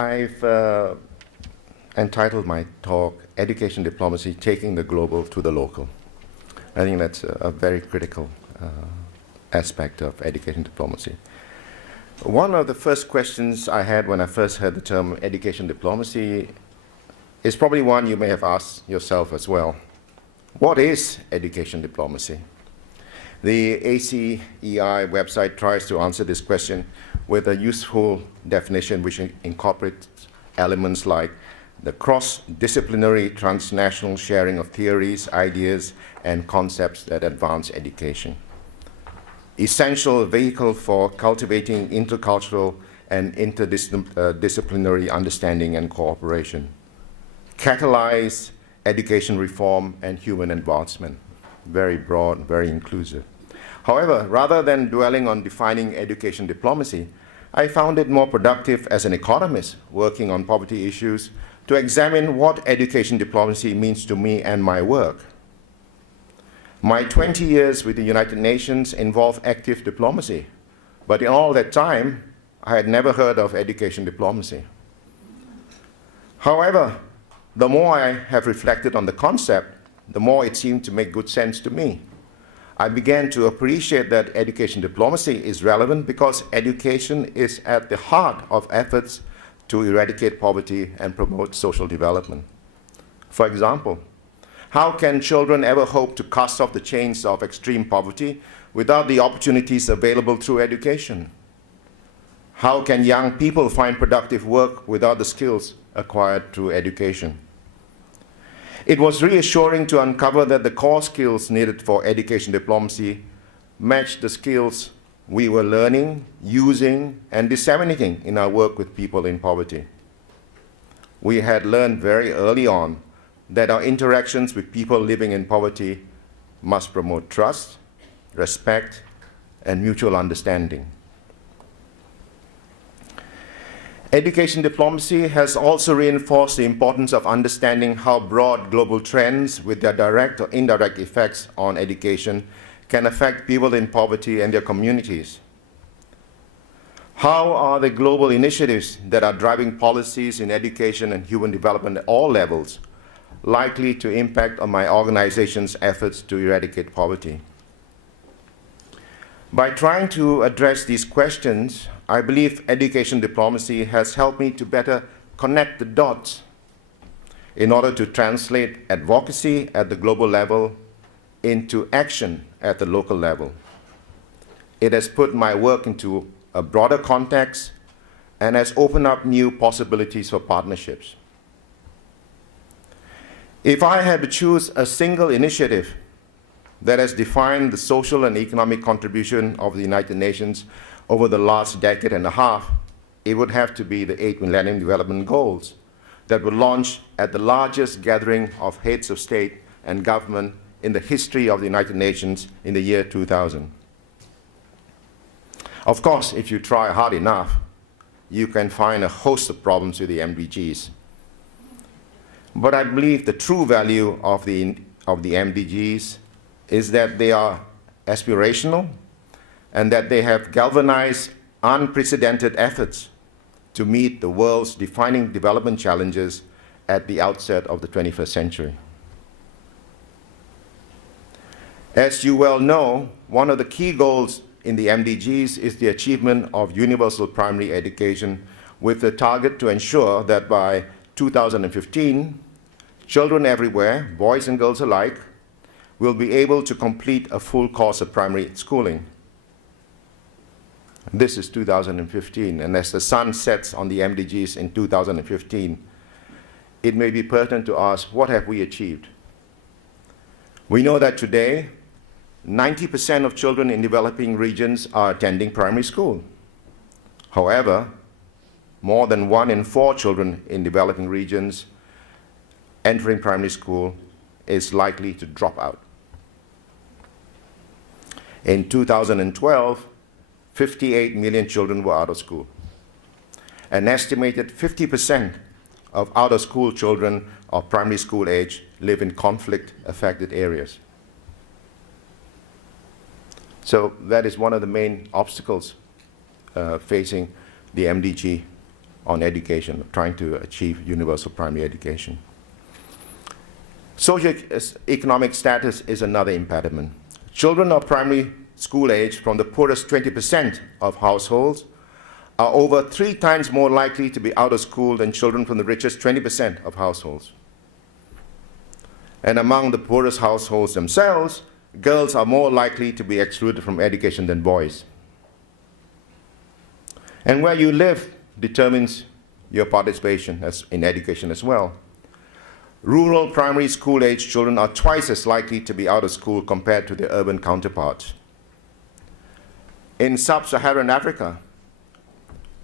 I've entitled my talk, Education Diplomacy, Taking the Global to the Local. I think that's a very critical aspect of education diplomacy. One of the first questions I had when I first heard the term education diplomacy is probably one you may have asked yourself as well. What is education diplomacy? The ACEI website tries to answer this question with a useful definition which incorporates elements like the cross-disciplinary transnational sharing of theories, ideas, and concepts that advance education. Essential vehicle for cultivating intercultural and interdisciplinary understanding and cooperation. Catalyze education reform and human advancement. Very broad, very inclusive. However, rather than dwelling on defining education diplomacy, I found it more productive as an economist working on poverty issues to examine what education diplomacy means to me and my work. My 20 years with the United Nations involved active diplomacy, but in all that time, I had never heard of education diplomacy. However, the more I have reflected on the concept, the more it seemed to make good sense to me. I began to appreciate that education diplomacy is relevant because education is at the heart of efforts to eradicate poverty and promote social development. For example, how can children ever hope to cast off the chains of extreme poverty without the opportunities available through education? How can young people find productive work without the skills acquired through education? It was reassuring to uncover that the core skills needed for education diplomacy matched the skills we were learning, using, and disseminating in our work with people in poverty. We had learned very early on that our interactions with people living in poverty must promote trust, respect, and mutual understanding. Education diplomacy has also reinforced the importance of understanding how broad global trends with their direct or indirect effects on education can affect people in poverty and their communities. How are the global initiatives that are driving policies in education and human development at all levels likely to impact on my organization's efforts to eradicate poverty? By trying to address these questions, I believe education diplomacy has helped me to better connect the dots in order to translate advocacy at the global level into action at the local level. It has put my work into a broader context and has opened up new possibilities for partnerships. If I had to choose a single initiative that has defined the social and economic contribution of the United Nations over the last decade and a half, it would have to be the 8 Millennium Development Goals that were launched at the largest gathering of heads of state and government in the history of the United Nations in the year 2000. Of course, if you try hard enough, you can find a host of problems with the MDGs. But I believe the true value of the MDGs is that they are aspirational and that they have galvanized unprecedented efforts to meet the world's defining development challenges at the outset of the 21st century. As you well know, one of the key goals in the MDGs is the achievement of universal primary education with the target to ensure that by 2015, children everywhere, boys and girls alike, will be able to complete a full course of primary schooling. This is 2015, and as the sun sets on the MDGs in 2015, it may be pertinent to ask, what have we achieved? We know that today, 90% of children in developing regions are attending primary school. However, more than 1 in 4 children in developing regions entering primary school is likely to drop out. In 2012, 58 million children were out of school. An estimated 50% of out-of-school children of primary school age live in conflict-affected areas. So that is one of the main obstacles facing the MDG on education, trying to achieve universal primary education. Socioeconomic status is another impediment. Children of primary school age from the poorest 20% of households are over 3 times more likely to be out of school than children from the richest 20% of households. And among the poorest households themselves, girls are more likely to be excluded from education than boys. And where you live determines your participation in education as well. Rural primary school age children are twice as likely to be out of school compared to their urban counterparts. In sub-Saharan Africa,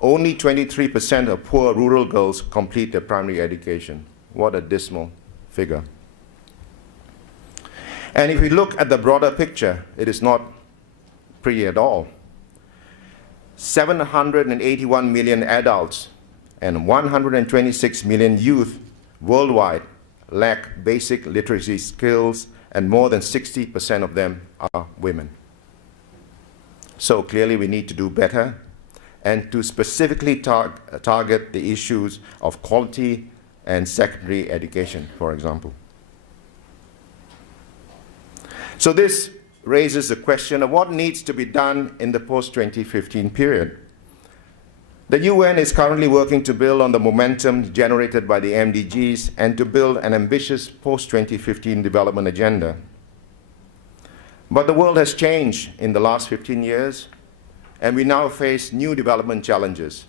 only 23% of poor rural girls complete their primary education. What a dismal figure. And if we look at the broader picture, it is not pretty at all. 781 million adults and 126 million youth worldwide lack basic literacy skills, and more than 60% of them are women. So clearly we need to do better and to specifically target the issues of quality and secondary education, for example. So this raises the question of what needs to be done in the post-2015 period. The UN is currently working to build on the momentum generated by the MDGs and to build an ambitious post-2015 development agenda. But the world has changed in the last 15 years, and we now face new development challenges.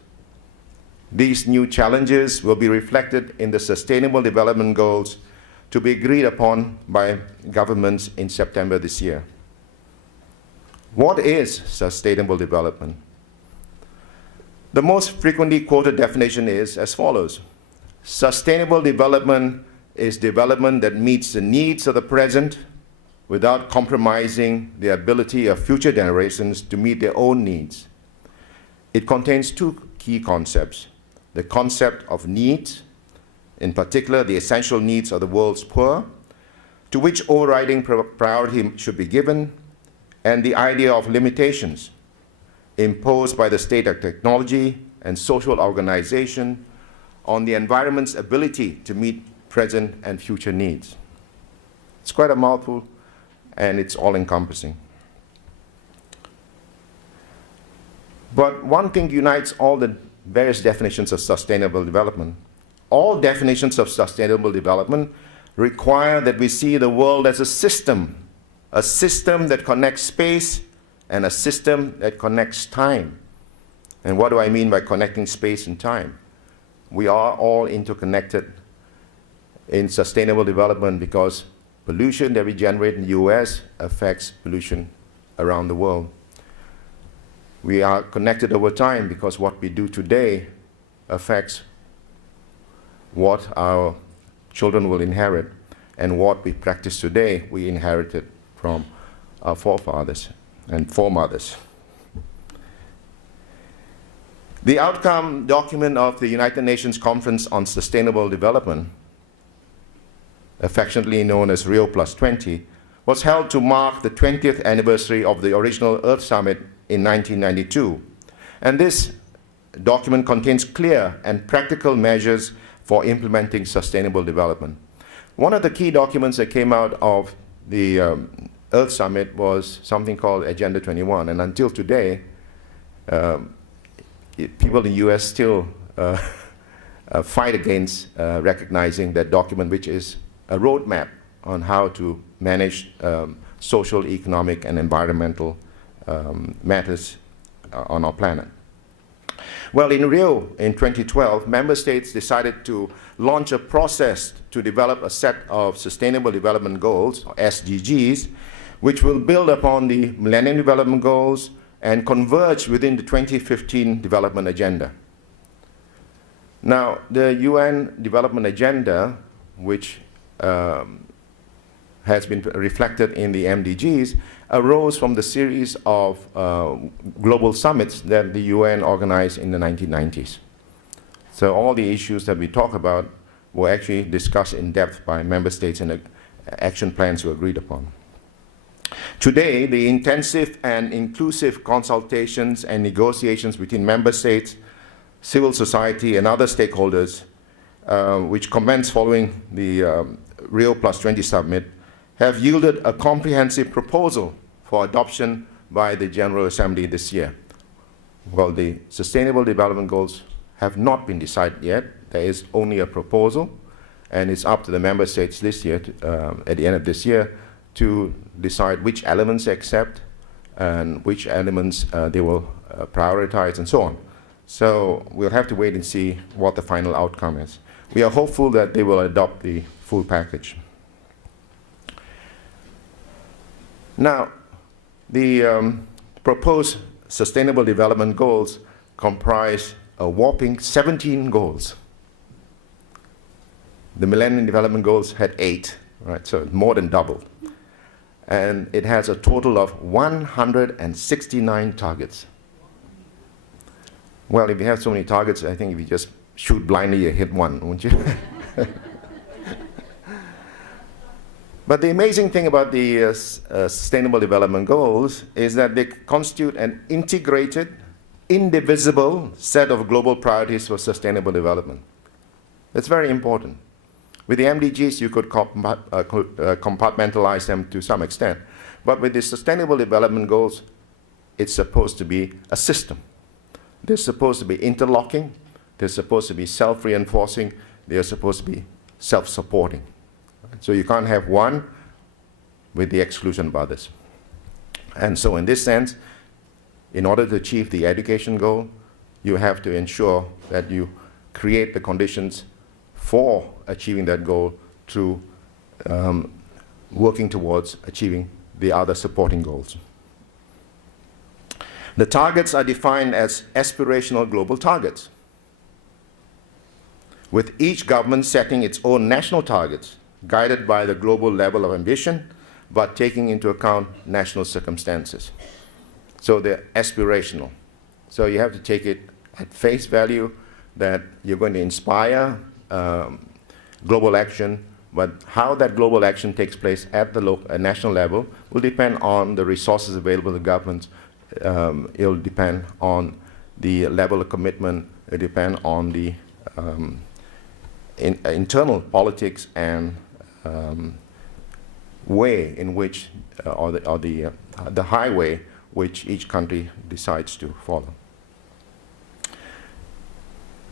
These new challenges will be reflected in the Sustainable Development Goals to be agreed upon by governments in September this year. What is sustainable development? The most frequently quoted definition is as follows: sustainable development is development that meets the needs of the present without compromising the ability of future generations to meet their own needs. It contains 2 key concepts: the concept of needs, in particular the essential needs of the world's poor, to which overriding priority should be given, and the idea of limitations imposed by the state of technology and social organization on the environment's ability to meet present and future needs. It's quite a mouthful, and it's all-encompassing. But one thing unites all the various definitions of sustainable development. All definitions of sustainable development require that we see the world as a system that connects space and a system that connects time. And what do I mean by connecting space and time? We are all interconnected in sustainable development because pollution that we generate in the US affects pollution around the world. We are connected over time because what we do today affects what our children will inherit, and what we practice today we inherited from our forefathers and foremothers. The outcome document of the United Nations Conference on Sustainable Development, affectionately known as Rio+20, was held to mark the 20th anniversary of the original Earth Summit in 1992. And this document contains clear and practical measures for implementing sustainable development. One of the key documents that came out of the Earth Summit was something called Agenda 21, and until today, people in the US still fight against recognizing that document, which is a roadmap on how to manage social, economic, and environmental matters on our planet. Well, in Rio in 2012, member states decided to launch a process to develop a set of Sustainable Development Goals, or SDGs, which will build upon the Millennium Development Goals and converge within the 2015 Development Agenda. Now, the UN Development Agenda, which has been reflected in the MDGs, arose from the series of global summits that the UN organized in the 1990s. So all the issues that we talk about were actually discussed in depth by member states, and action plans were agreed upon. Today, the intensive and inclusive consultations and negotiations between member states civil society, and other stakeholders, which commenced following the Rio Plus 20 summit, have yielded a comprehensive proposal for adoption by the General Assembly this year. Well, the Sustainable Development Goals have not been decided yet. There is only a proposal, and it's up to the member states this year, at the end of this year, to decide which elements they accept and which elements they will prioritize and so on. So we'll have to wait and see what the final outcome is. We are hopeful that they will adopt the full package. Now, the proposed Sustainable Development Goals comprise a whopping 17 goals. The Millennium Development Goals had 8, right? So more than doubled. And it has a total of 169 targets. Well, if you have so many targets, I think if you just shoot blindly, you hit one, won't you? But the amazing thing about the Sustainable Development Goals is that they constitute an integrated, indivisible set of global priorities for sustainable development. That's very important. With the MDGs, you could compartmentalize them to some extent. But with the Sustainable Development Goals, it's supposed to be a system. They're supposed to be interlocking. They're supposed to be self-reinforcing. They're supposed to be self-supporting. So you can't have one with the exclusion of others. And so in this sense, in order to achieve the education goal, you have to ensure that you create the conditions for achieving that goal through working towards achieving the other supporting goals. The targets are defined as aspirational global targets, with each government setting its own national targets, guided by the global level of ambition, but taking into account national circumstances. So they're aspirational. So you have to take it at face value that you're going to inspire global action, but how that global action takes place at the national level will depend on the resources available to governments. It'll depend on the level of commitment. It'll depend on the internal politics and way in which, or the highway which each country decides to follow.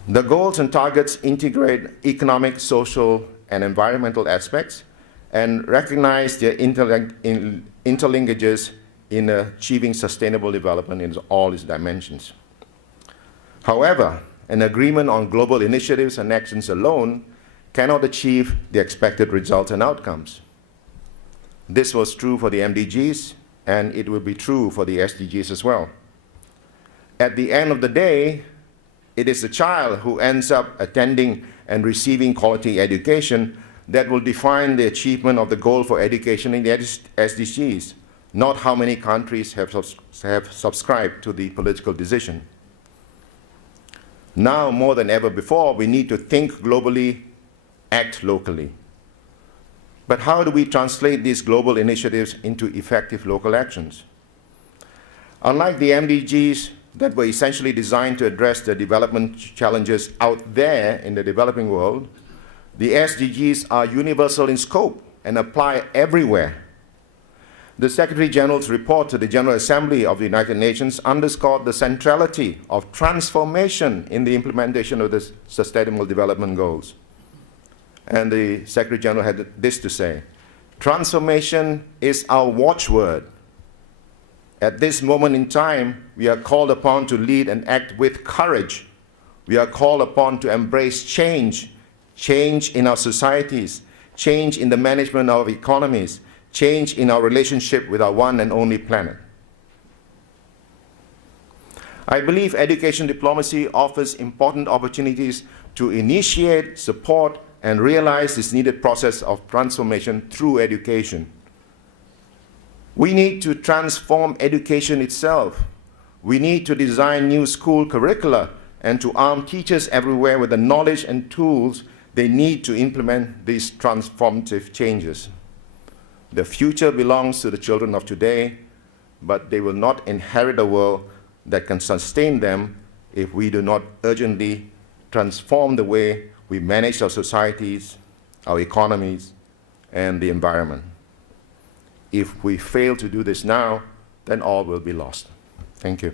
The goals and targets integrate economic, social, and environmental aspects and recognize their interlinkages in achieving sustainable development in all its dimensions. However, an agreement on global initiatives and actions alone cannot achieve the expected results and outcomes. This was true for the MDGs, and it will be true for the SDGs as well. At the end of the day, it is the child who ends up attending and receiving quality education that will define the achievement of the goal for education in the SDGs, not how many countries have subscribed to the political decision. Now, more than ever before, we need to think globally, act locally. But how do we translate these global initiatives into effective local actions? Unlike the MDGs that were essentially designed to address the development challenges out there in the developing world, the SDGs are universal in scope and apply everywhere. The Secretary General's report to the General Assembly of the United Nations underscored the centrality of transformation in the implementation of the Sustainable Development Goals. And the Secretary General had this to say: transformation is our watchword. At this moment in time, we are called upon to lead and act with courage. We are called upon to embrace change, change in our societies, change in the management of economies, change in our relationship with our one and only planet. I believe education diplomacy offers important opportunities to initiate, support, and realize this needed process of transformation through education. We need to transform education itself. We need to design new school curricula and to arm teachers everywhere with the knowledge and tools they need to implement these transformative changes. The future belongs to the children of today, but they will not inherit a world that can sustain them if we do not urgently transform the way we manage our societies, our economies, and the environment. If we fail to do this now, then all will be lost. Thank you.